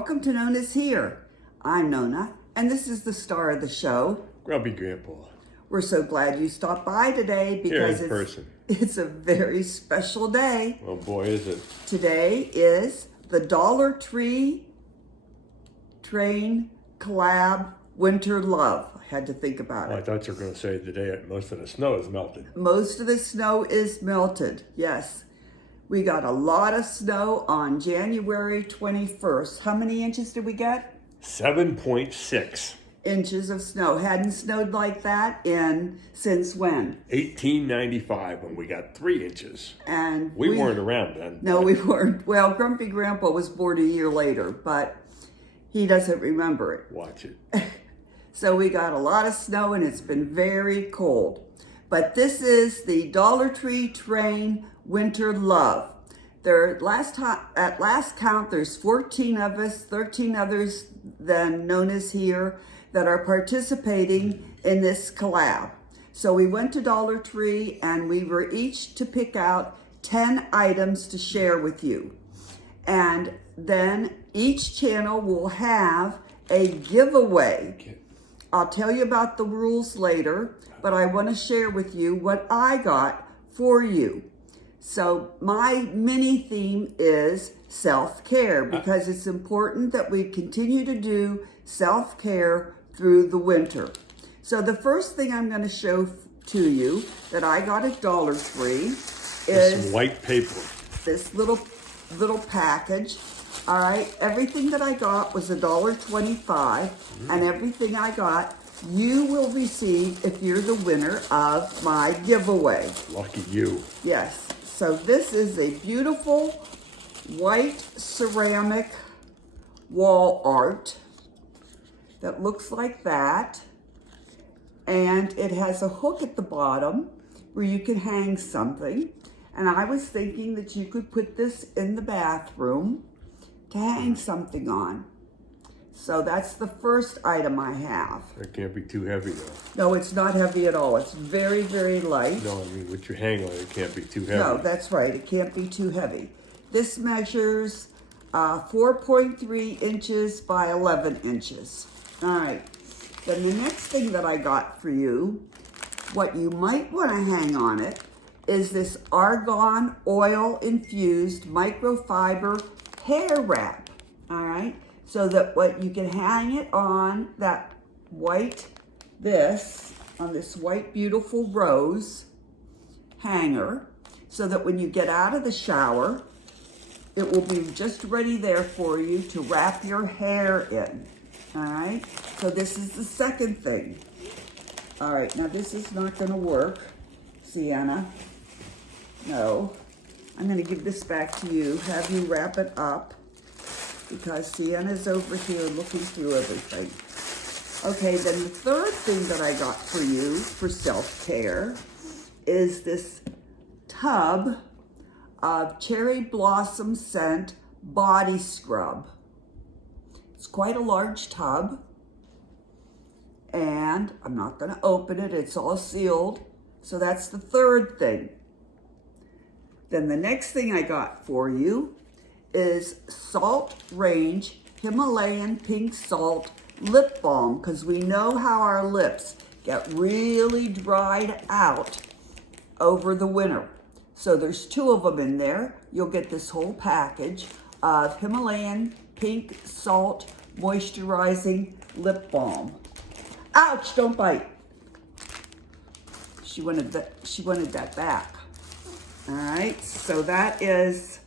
welcome to Nona's Here. I'm Nona, and this is the star of the show, Grubby Grandpa. We're so glad you stopped by today because it's a very special day. Oh boy, is it. Today is the Dollar Tree Train Collab Winter Love. I had to think about it. I thought you were going to say today most of the snow is melted. Most of the snow is melted, yes. We got a lot of snow on January 21st. How many inches did we get? 7.6. Inches of snow. Hadn't snowed like that since when? 1895 when we got 3 inches. And we weren't around then. No, we weren't. Well, Grumpy Grandpa was born a year later, but he doesn't remember it. Watch it. So we got a lot of snow and it's been very cold. But this is the Dollar Tree Train Winter Love. At last count, there's 14 of us, 13 others than Nona's Here that are participating in this collab. So we went to Dollar Tree and we were each to pick out 10 items to share with you. And then each channel will have a giveaway. I'll tell you about the rules later, but I want to share with you what I got for you. So my mini theme is self-care because it's important that we continue to do self-care through the winter. So the first thing I'm going to show to you that I got at Dollar Tree is some white paper. This little package. All right, everything that I got was $1.25, and everything I got you will receive if you're the winner of my giveaway. Lucky you. Yes. So this is a beautiful white ceramic wall art that looks like that. And it has a hook at the bottom where you can hang something. And I was thinking that you could put this in the bathroom to hang something on. So that's the first item I have. It can't be too heavy though. No, it's not heavy at all. It's very, very light. No, I mean, what you hang on, it can't be too heavy. No, that's right. It can't be too heavy. This measures 4.3 inches by 11 inches. All right. Then the next thing that I got for you, what you might want to hang on it, is this argan oil infused microfiber hair wrap. All right. So that what you can hang it on that white, on this white beautiful rose hanger, so that when you get out of the shower, it will be just ready there for you to wrap your hair in. All right, so this is the second thing. All right, now this is not gonna work, Sienna. No, I'm gonna give this back to you, have you wrap it up, because Sienna's over here looking through everything. Okay, then the third thing that I got for you for self-care is this tub of cherry blossom scent body scrub. It's quite a large tub, and I'm not gonna open it, it's all sealed. So that's the third thing. Then the next thing I got for you is Salt Range Himalayan Pink Salt Lip Balm, because we know how our lips get really dried out over the winter. So there's 2 of them in there. You'll get this whole package of Himalayan Pink Salt Moisturizing Lip Balm. Ouch, don't bite. She wanted that back. All right, so that is,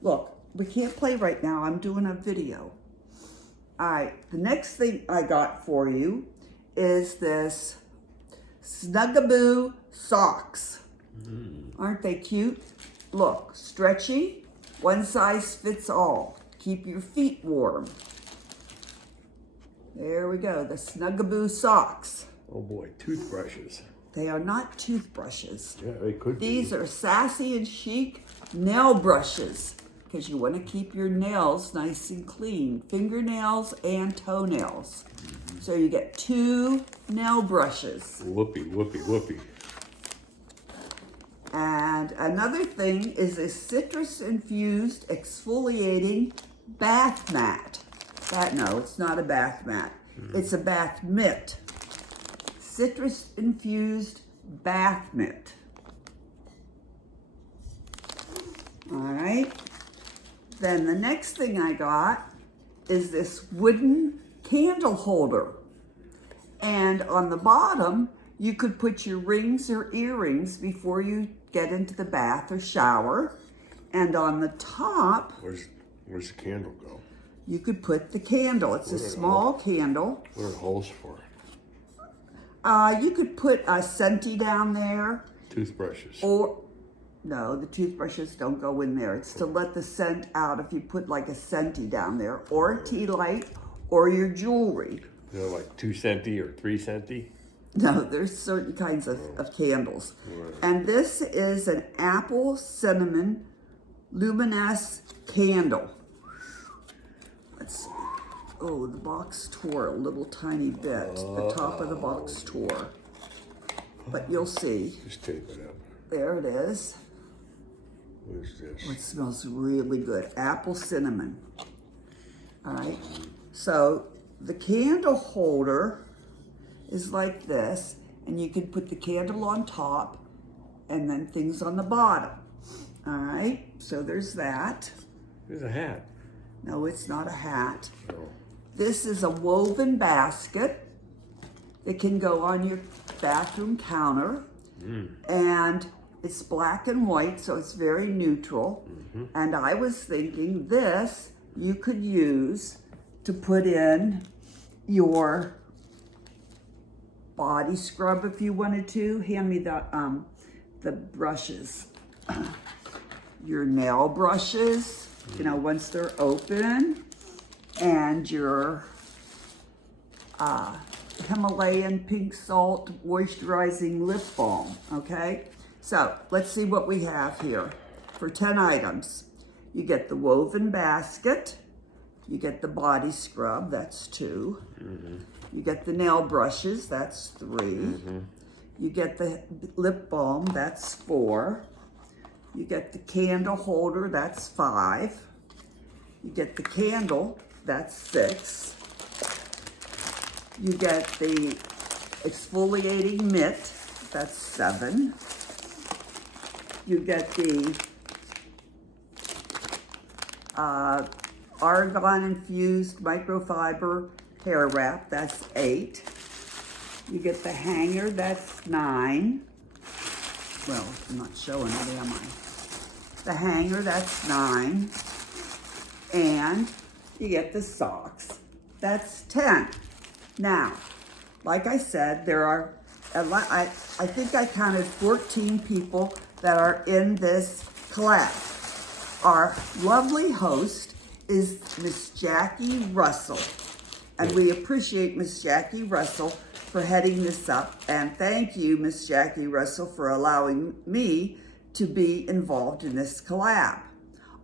look, we can't play right now. I'm doing a video. All right, the next thing I got for you is this Snugaboo socks. Aren't they cute? Look, stretchy, one size fits all. Keep your feet warm. There we go, the Snugaboo socks. Oh boy, toothbrushes. They are not toothbrushes. Yeah, they could be. These are sassy and chic nail brushes, because you want to keep your nails nice and clean, fingernails and toenails. So you get 2 nail brushes. Whoopee, whoopee, whoopee. And another thing is a citrus-infused exfoliating bath mat. No, it's not a bath mat. It's a bath mitt. Citrus infused bath mitt. All right. Then the next thing I got is this wooden candle holder. And on the bottom, you could put your rings or earrings before you get into the bath or shower. And on the top, Where's the candle go? you could put the candle. It's a small candle. What are the holes for? You could put a scenty down there. Toothbrushes. Or, no, the toothbrushes don't go in there. It's to let the scent out if you put like a scenty down there. Or a tea light, or your jewelry. They're like 2 centi or 3 centi? No, there's certain kinds of candles. Right. And this is an apple cinnamon luminous candle. Let's see. Oh, the box tore a little tiny bit. The top of the box tore. But you'll see. Just tape it up. There it is. What is this? Oh, it smells really good. Apple cinnamon. All right. So the candle holder is like this, and you can put the candle on top and then things on the bottom. All right. So there's that. There's a hat. No, it's not a hat. Oh. This is a woven basket that can go on your bathroom counter. And it's black and white, so it's very neutral. And I was thinking this you could use to put in your body scrub if you wanted to. Hand me the brushes. Your nail brushes, you know, once they're open, and your Himalayan pink salt moisturizing lip balm, okay? So let's see what we have here. For 10 items, you get the woven basket, you get the body scrub, that's 2. You get the nail brushes, that's 3. You get the lip balm, that's 4. You get the candle holder, that's 5. You get the candle, that's 6. You get the exfoliating mitt, that's 7. You get the argan infused microfiber hair wrap, that's 8. You get the hanger, that's 9. Well, I'm not showing it, am I? The hanger, that's 9. And you get the socks, that's 10. Now, like I said, there are, I think I counted 14 people that are in this collab. Our lovely host is Miss Jackie Russell. And we appreciate Miss Jackie Russell for heading this up. And thank you, Miss Jackie Russell, for allowing me to be involved in this collab.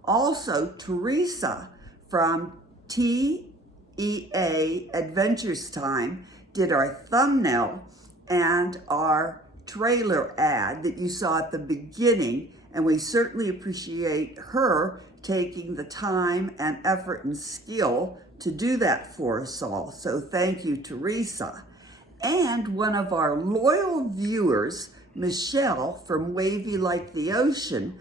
Also, Teresa from TEA Adventures Time did our thumbnail and our trailer ad that you saw at the beginning, and we certainly appreciate her taking the time and effort and skill to do that for us all. So thank you, Teresa. And one of our loyal viewers, Michelle from Wavy Like the Ocean,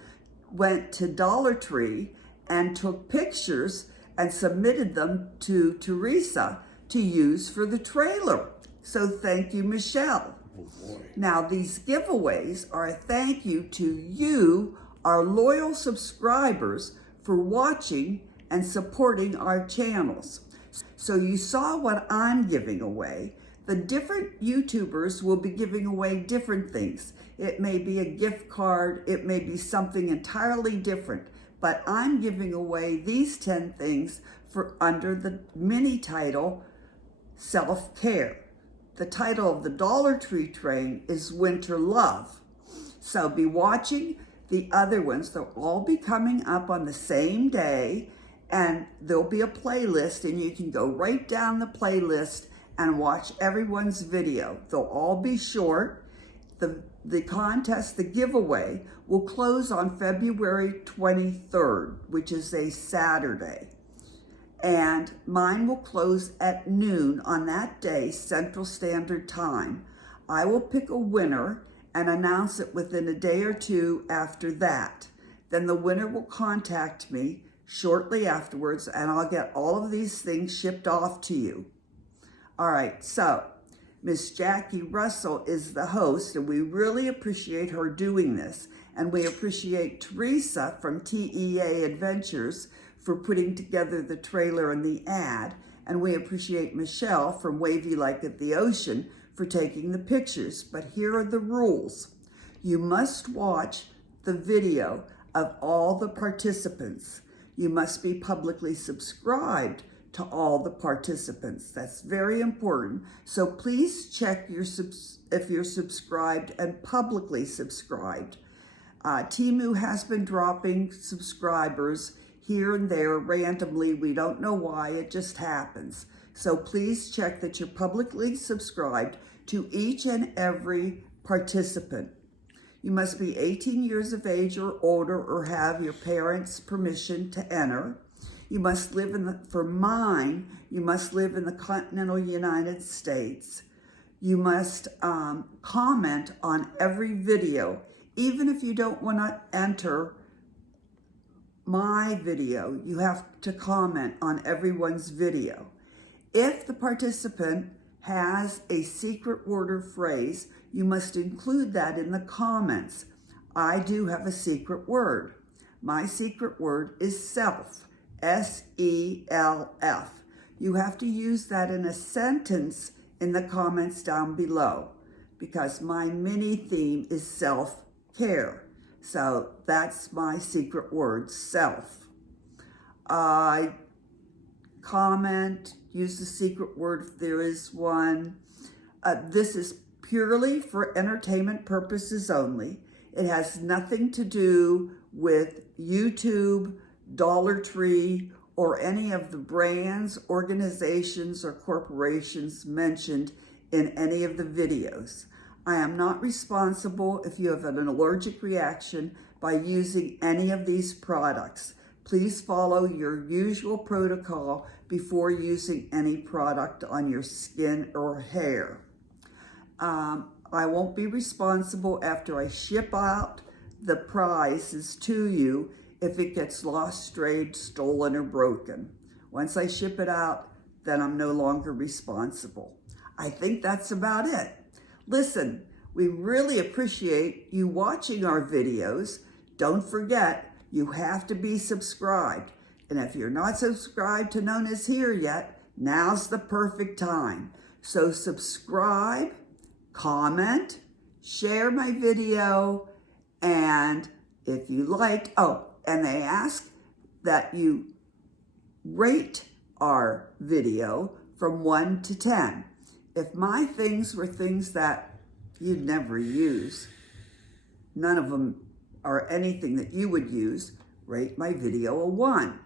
went to Dollar Tree and took pictures and submitted them to Teresa to use for the trailer. So thank you, Michelle. Oh boy. Now, these giveaways are a thank you to you, our loyal subscribers, for watching and supporting our channels. So you saw what I'm giving away. The different YouTubers will be giving away different things. It may be a gift card, it may be something entirely different, but I'm giving away these 10 things for under the mini title, Self-Care. The title of the Dollar Tree train is Winter Love. So be watching the other ones. They'll all be coming up on the same day, and there'll be a playlist, and you can go right down the playlist and watch everyone's video. They'll all be short. The contest, the giveaway, will close on February 23rd, which is a Saturday. and mine will close at noon on that day, Central Standard Time. I will pick a winner and announce it within a day or two after that. Then the winner will contact me shortly afterwards, and I'll get all of these things shipped off to you. All right, so Miss Jackie Russell is the host, and we really appreciate her doing this. And we appreciate Teresa from TEA Adventures for putting together the trailer and the ad. And we appreciate Michelle from Wavy Like at the Ocean for taking the pictures. But here are the rules. You must watch the video of all the participants. You must be publicly subscribed to all the participants. That's very important. So please check if you're subscribed and publicly subscribed. Temu has been dropping subscribers here and there randomly. We don't know why, it just happens. So please check that you're publicly subscribed to each and every participant. You must be 18 years of age or older or have your parents' permission to enter. You must live for mine, you must live in the continental United States. You must comment on every video. Even if you don't want to enter my video, you have to comment on everyone's video. If the participant has a secret word or phrase, you must include that in the comments. I do have a secret word. My secret word is self, S-E-L-F. You have to use that in a sentence in the comments down below because my mini theme is self-care. So that's my secret word, self. I comment, use the secret word if there is one. This is purely for entertainment purposes only. It has nothing to do with YouTube, Dollar Tree, or any of the brands, organizations, or corporations mentioned in any of the videos. I am not responsible if you have an allergic reaction by using any of these products. Please follow your usual protocol before using any product on your skin or hair. I won't be responsible after I ship out the prizes to you if it gets lost, strayed, stolen, or broken. Once I ship it out, then I'm no longer responsible. I think that's about it. Listen, we really appreciate you watching our videos. Don't forget, you have to be subscribed. And if you're not subscribed to Known As Here yet, now's the perfect time. So subscribe, comment, share my video, and if you liked, and they ask that you rate our video from 1 to 10. If my things were things that you'd never use, none of them are anything that you would use, rate my video a 1.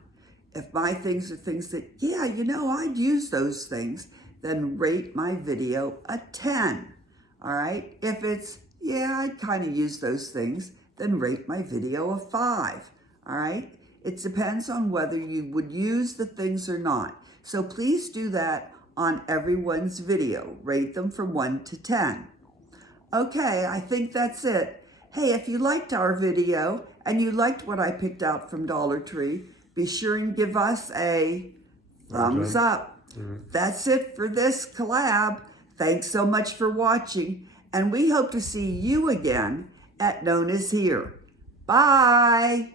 If my things are things that, yeah, I'd use those things, then rate my video a 10. All right? If it's, yeah, I'd kind of use those things, then rate my video a 5. All right? It depends on whether you would use the things or not. So please do that on everyone's video. Rate them from 1 to 10. Okay, I think that's it. Hey, if you liked our video and you liked what I picked out from Dollar Tree, be sure and give us a thumbs up. That's it for this collab. Thanks so much for watching, and we hope to see you again at Known As Here. Bye.